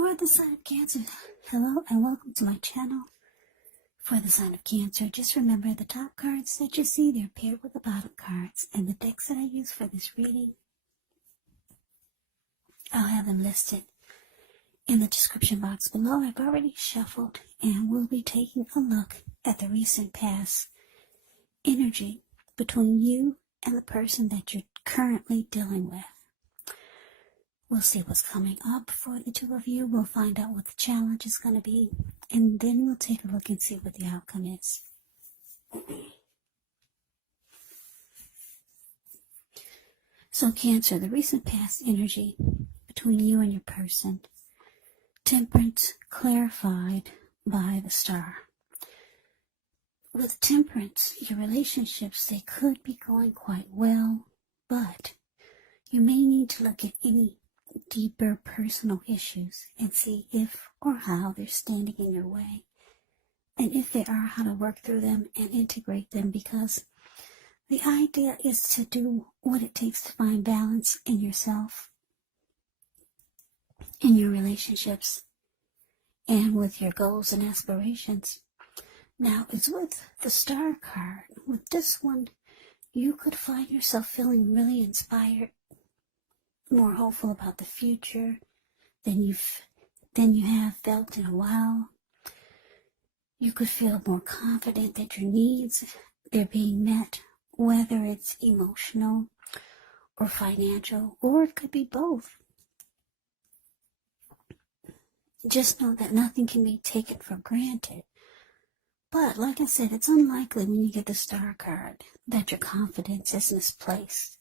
For the sign of Cancer, hello and welcome to my channel. For the sign of Cancer, just remember the top cards that you see, they're paired with the bottom cards, and the decks that I use for this reading, I'll have them listed in the description box below. I've already shuffled and we'll be taking a look at the recent past energy between you and the person that you're currently dealing with. We'll see what's coming up for the two of you. We'll find out what the challenge is going to be. And then we'll take a look and see what the outcome is. So Cancer, the recent past energy between you and your person. Temperance clarified by the star. With Temperance, your relationships, they could be going quite well, but you may need to look at any deeper personal issues and see if or how they're standing in your way, and if they are, how to work through them and integrate them, because the idea is to do what it takes to find balance in yourself, in your relationships, and with your goals and aspirations. Now, it's with the star card. With this one, you could find yourself feeling really inspired, more hopeful about the future than you have felt in a while. You could feel more confident that your needs, they're being met, whether it's emotional or financial, or it could be both. Just know that nothing can be taken for granted. But like I said, it's unlikely when you get the star card that your confidence is misplaced.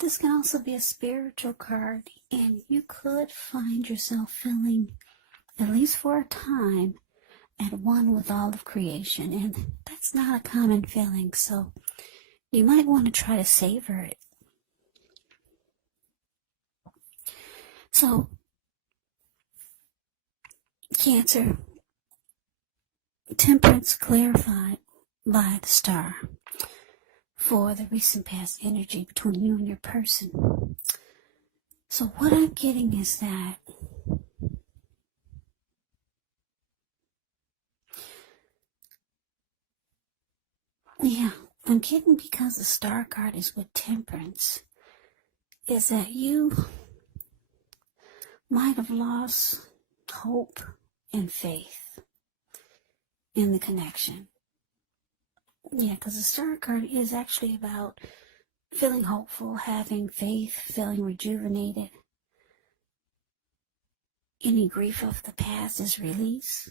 This can also be a spiritual card, and you could find yourself feeling, at least for a time, at one with all of creation, and that's not a common feeling, so you might want to try to savor it. So, Cancer, Temperance clarified by the star for the recent past energy between you and your person. So what I'm getting is that I'm getting, because the star card is with Temperance, is that you might have lost hope and faith in the connection. Yeah, because the star card is actually about feeling hopeful, having faith, feeling rejuvenated. Any grief of the past is released.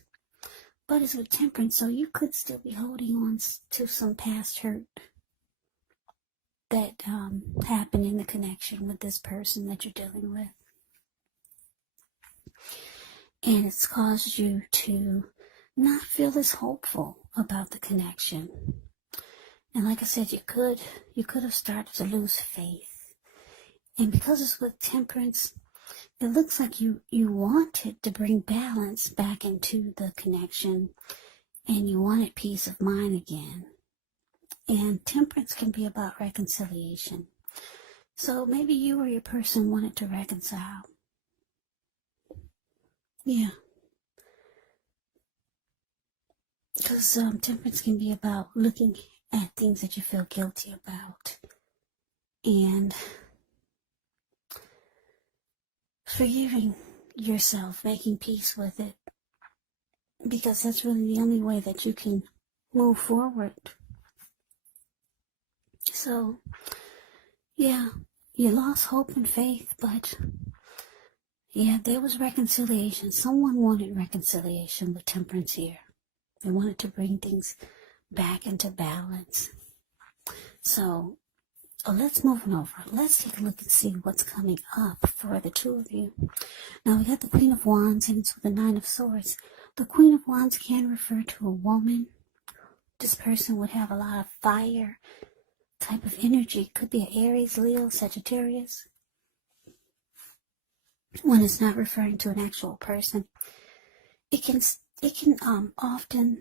But it's with Temperance, so you could still be holding on to some past hurt that happened in the connection with this person that you're dealing with. And it's caused you to not feel as hopeful about the connection. And like I said, you could have started to lose faith. And because it's with Temperance, it looks like you wanted to bring balance back into the connection, and you wanted peace of mind again. And Temperance can be about reconciliation. So maybe you or your person wanted to reconcile. Yeah. Because Temperance can be about looking at things that you feel guilty about and forgiving yourself, making peace with it, because that's really the only way that you can move forward. So, yeah, you lost hope and faith, but yeah, there was reconciliation. Someone wanted reconciliation with Temperance here. They wanted to bring things back into balance. So, let's move on over. Let's take a look and see what's coming up for the two of you. Now, we got the Queen of Wands, and it's with the Nine of Swords. The Queen of Wands can refer to a woman. This person would have a lot of fire type of energy. Could be an Aries, Leo, Sagittarius. When it's not referring to an actual person, it can often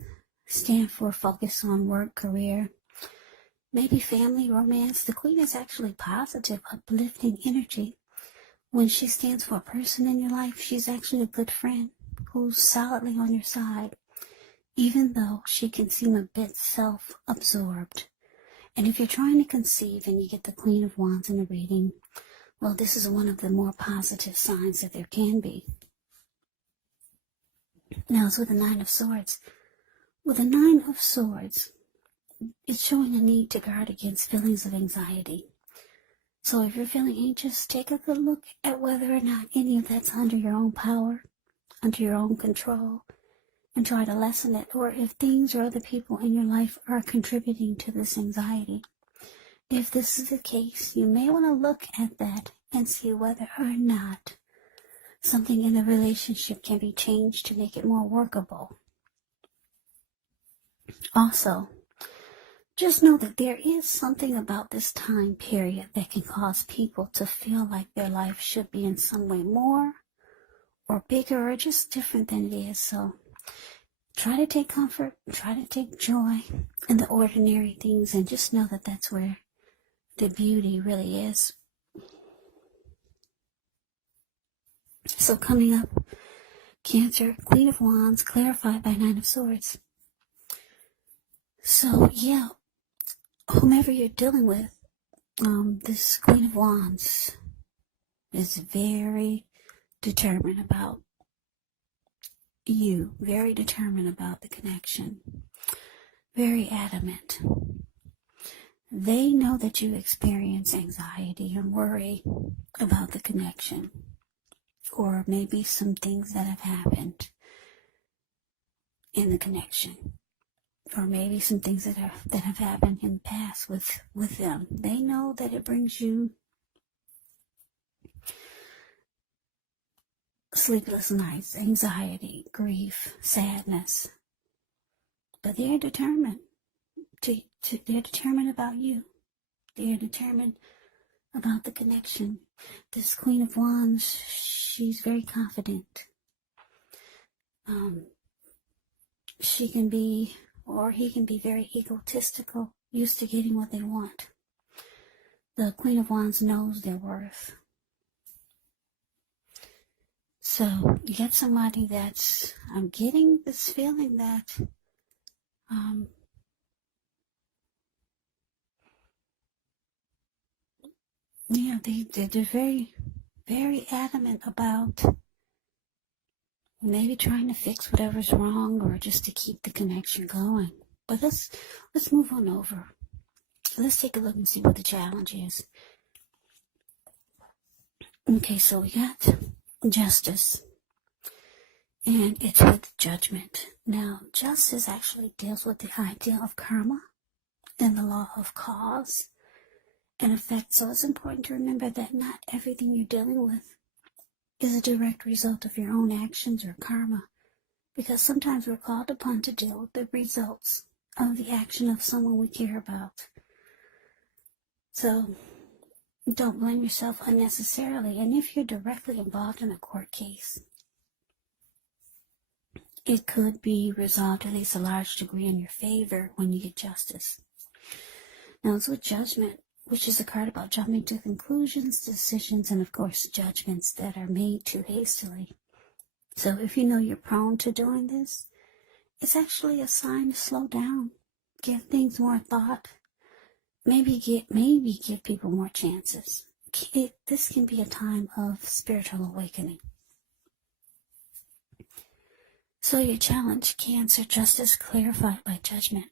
stand for focus on work, career, maybe family, romance. The Queen is actually positive, uplifting energy. When she stands for a person in your life, she's actually a good friend who's solidly on your side, even though she can seem a bit self-absorbed. And if you're trying to conceive and you get the Queen of Wands in a reading, well, this is one of the more positive signs that there can be. Now, it's with the Nine of Swords. With the Nine of Swords, it's showing a need to guard against feelings of anxiety. So if you're feeling anxious, take a good look at whether or not any of that's under your own power, under your own control, and try to lessen it, or if things or other people in your life are contributing to this anxiety. If this is the case, you may want to look at that and see whether or not something in the relationship can be changed to make it more workable. Also, just know that there is something about this time period that can cause people to feel like their life should be in some way more or bigger or just different than it is. So try to take comfort, try to take joy in the ordinary things, and just know that that's where the beauty really is. So coming up, Cancer, Queen of Wands, clarified by Nine of Swords. So yeah, whomever you're dealing with, this Queen of Wands is very determined about you, very determined about the connection, very adamant. They know that you experience anxiety and worry about the connection, or maybe some things that have happened in the connection, or maybe some things that have happened in the past with them. They know that it brings you sleepless nights, anxiety, grief, sadness. But they're determined they're determined about you. They're determined about the connection. This Queen of Wands, she's very confident. She can be, or he can be, very egotistical, used to getting what they want. The Queen of Wands knows their worth. So you get somebody that's, I'm getting this feeling that they're very, very adamant about maybe trying to fix whatever's wrong or just to keep the connection going. But let's move on over. Let's take a look and see what the challenge is. Okay, so we got Justice, and it's with Judgment. Now, Justice actually deals with the idea of karma and the law of cause and effect. So it's important to remember that not everything you're dealing with is a direct result of your own actions or karma, because sometimes we're called upon to deal with the results of the action of someone we care about. So don't blame yourself unnecessarily. And if you're directly involved in a court case, it could be resolved at least a large degree in your favor when you get justice. Now it's with Judgment, which is a card about jumping to conclusions, decisions, and of course judgments that are made too hastily. So if you know you're prone to doing this, it's actually a sign to slow down, give things more thought, maybe give people more chances. This can be a time of spiritual awakening. So your challenge, Cancer, Justice clarified by Judgment.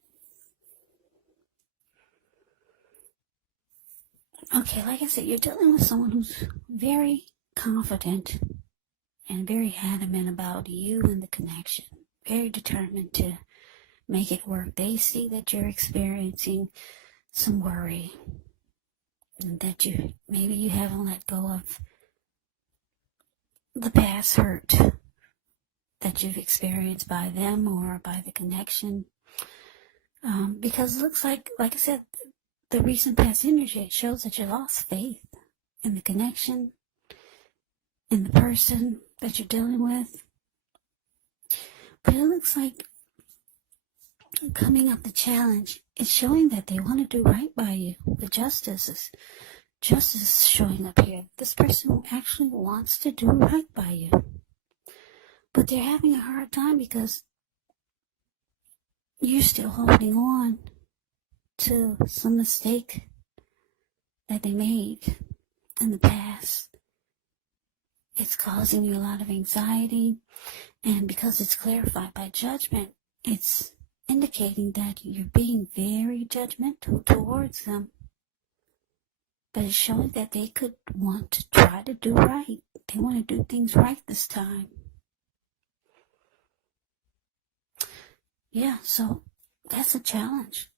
Okay, like I said, you're dealing with someone who's very confident and very adamant about you and the connection. Very determined to make it work. They see that you're experiencing some worry, and that maybe you haven't let go of the past hurt that you've experienced by them or by the connection. Because it looks like I said, the recent past energy, it shows that you lost faith in the connection, in the person that you're dealing with. But it looks like coming up the challenge is showing that they want to do right by you. The Justice is justice showing up here. This person actually wants to do right by you. But they're having a hard time because you're still holding on to some mistake that they made in the past. It's causing you a lot of anxiety, and because it's clarified by judgment, it's indicating that you're being very judgmental towards them. But it's showing that they could want to try to do right. They want to do things right this time. Yeah, so that's a challenge.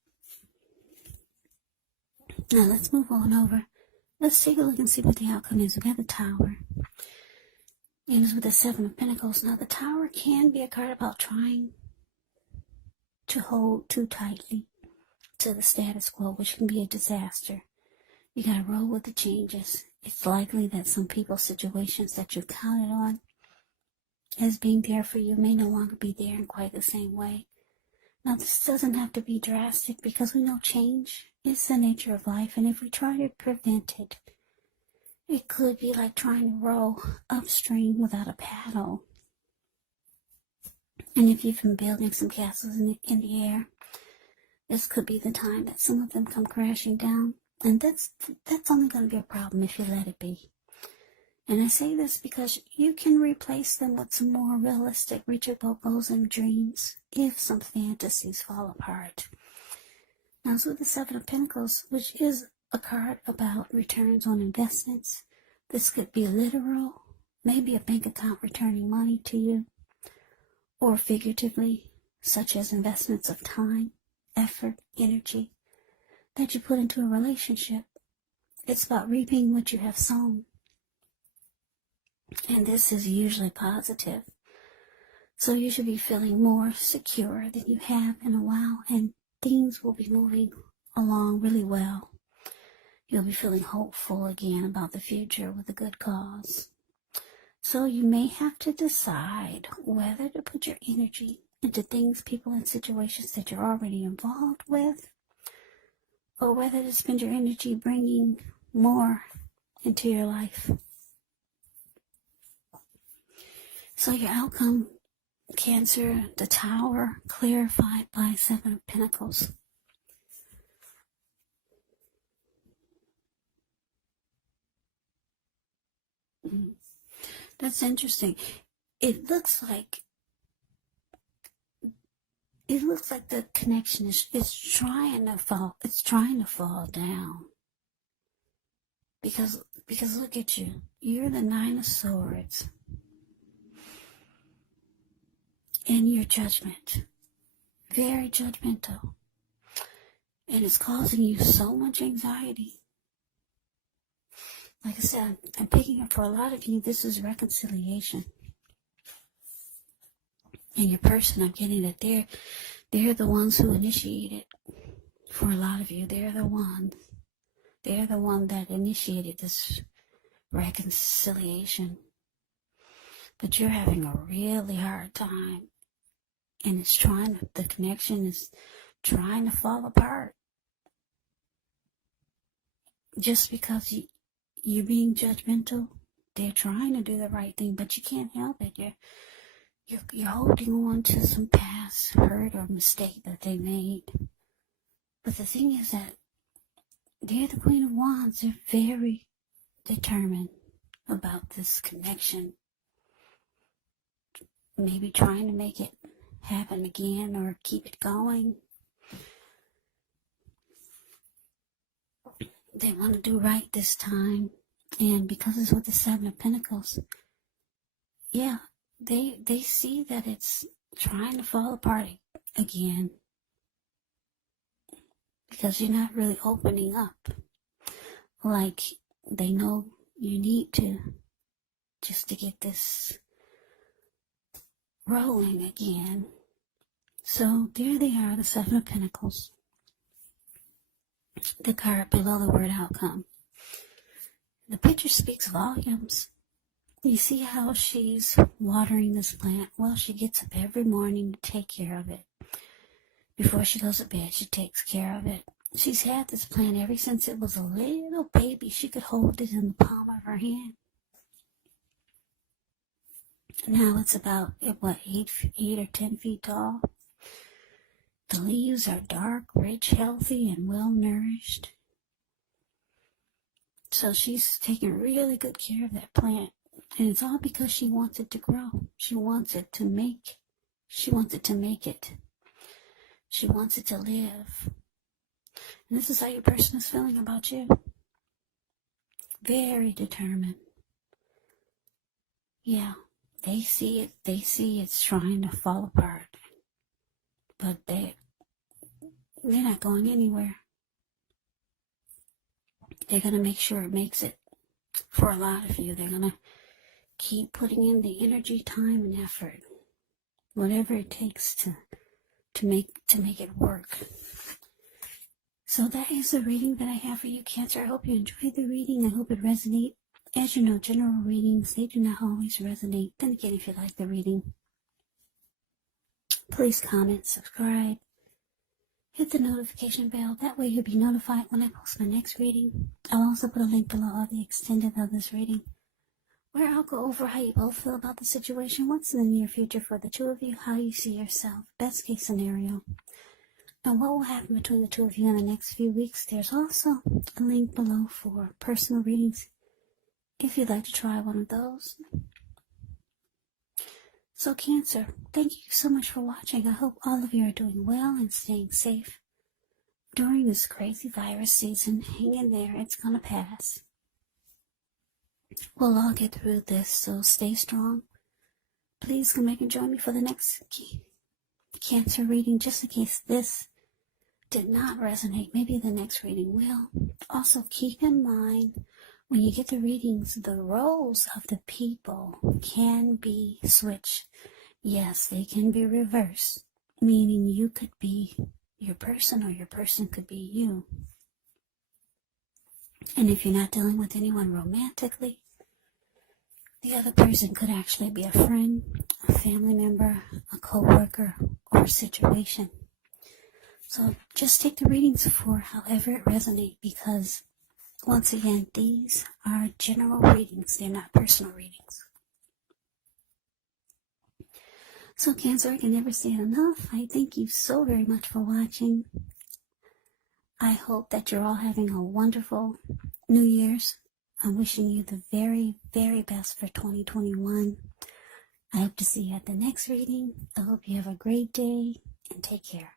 Now let's move on over. Let's take a look and see what the outcome is. We got the Tower. And it's with the Seven of Pentacles. Now the Tower can be a card about trying to hold too tightly to the status quo, which can be a disaster. You gotta roll with the changes. It's likely that some people's situations that you counted on as being there for you may no longer be there in quite the same way. Now this doesn't have to be drastic because we know change is the nature of life, and if we try to prevent it, it could be like trying to row upstream without a paddle. And if you've been building some castles in the air, this could be the time that some of them come crashing down. And that's only going to be a problem if you let it be. And I say this because you can replace them with some more realistic, reachable goals and dreams if some fantasies fall apart. Now, it's with the Seven of Pentacles, which is a card about returns on investments. This could be literal, maybe a bank account returning money to you, or figuratively, such as investments of time, effort, energy that you put into a relationship. It's about reaping what you have sown. And this is usually positive. So you should be feeling more secure than you have in a while, and things will be moving along really well. You'll be feeling hopeful again about the future with a good cause. So you may have to decide whether to put your energy into things, people, and situations that you're already involved with, or whether to spend your energy bringing more into your life. So your outcome, Cancer, the Tower, clarified by Seven of Pentacles. That's interesting. It looks like the connection is trying to fall. It's trying to fall down. Because look at you. You're the Nine of Swords. And your judgment. Very judgmental. And it's causing you so much anxiety. Like I said, I'm picking up for a lot of you, this is reconciliation. And your person, I'm getting that they're the ones who initiated. For a lot of you, they're the one that initiated this reconciliation. But you're having a really hard time. And the connection is trying to fall apart. Just because you're being judgmental, they're trying to do the right thing, but you can't help it. You're holding on to some past hurt or mistake that they made. But the thing is that they're the Queen of Wands. They're very determined about this connection. Maybe trying to make it happen again or keep it going. They want to do right this time. And because it's with the Seven of Pentacles, yeah, they see that it's trying to fall apart again. Because you're not really opening up like they know you need to, just to get this rolling again. So there they are, the Seven of Pentacles. The card below the word outcome. The picture speaks volumes. You see how she's watering this plant? Well, she gets up every morning to take care of it. Before she goes to bed, she takes care of it. She's had this plant ever since it was a little baby. She could hold it in the palm of her hand. Now it's about, what, 8 or 10 feet tall. The leaves are dark, rich, healthy, and well-nourished. So she's taking really good care of that plant. And it's all because she wants it to grow. She wants it to make it. She wants it to live. And this is how your person is feeling about you. Very determined. Yeah, they see it. They see it's trying to fall apart. But they're not going anywhere. They're going to make sure it makes it. For a lot of you, they're going to keep putting in the energy, time, and effort. Whatever it takes to make it work. So that is the reading that I have for you, Cancer. I hope you enjoyed the reading. I hope it resonates. As you know, general readings, they do not always resonate. Then again, if you like the reading, please comment, subscribe, hit the notification bell. That way you'll be notified when I post my next reading. I'll also put a link below of the extended of this reading, where I'll go over how you both feel about the situation, what's in the near future for the two of you, how you see yourself, best case scenario, and what will happen between the two of you in the next few weeks. There's also a link below for personal readings, if you'd like to try one of those. So Cancer, thank you so much for watching. I hope all of you are doing well and staying safe during this crazy virus season. Hang in there, it's gonna pass. We'll all get through this, so stay strong. Please come back and join me for the next Cancer reading, just in case this did not resonate. Maybe the next reading will. Also, keep in mind, when you get the readings, the roles of the people can be switched. Yes, they can be reversed, meaning you could be your person or your person could be you. And if you're not dealing with anyone romantically, the other person could actually be a friend, a family member, a co-worker, or a situation. So just take the readings for however it resonates, because once again, these are general readings. They're not personal readings. So Cancer, I can never say it enough. I thank you so very much for watching. I hope that you're all having a wonderful New Year's. I'm wishing you the very, very best for 2021. I hope to see you at the next reading. I hope you have a great day and take care.